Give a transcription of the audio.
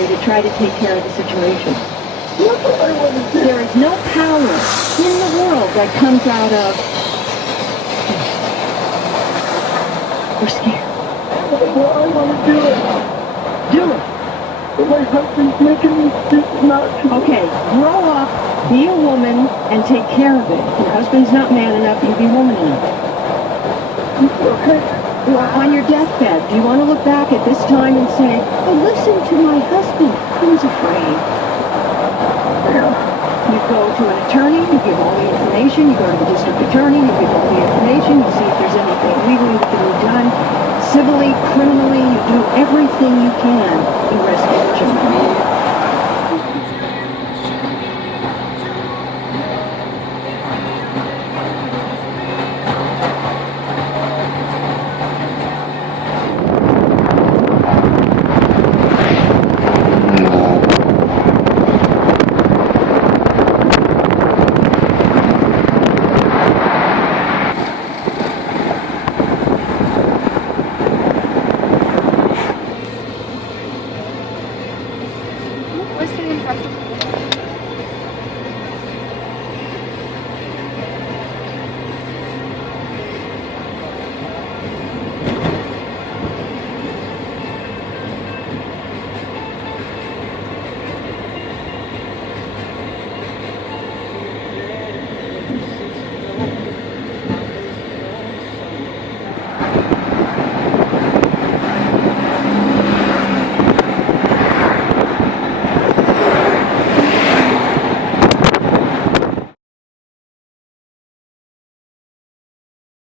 necessary to try to take care of the situation. That's what I want to do. There is no power in the world that comes out of... We're scared. Well, I want to do it. Do it. But my husband's making me not to. Okay, grow up, be a woman, and take care of it. Your husband's not man enough, you be woman enough. Okay. On your deathbed, do you want to look back at this time and say, oh, listen to my husband, he was afraid. Yeah. You go to an attorney, you give all the information, you go to the district attorney, you give all the information, you see if there's anything legally that can be done. Civilly, criminally, you do everything you can to rescue the children.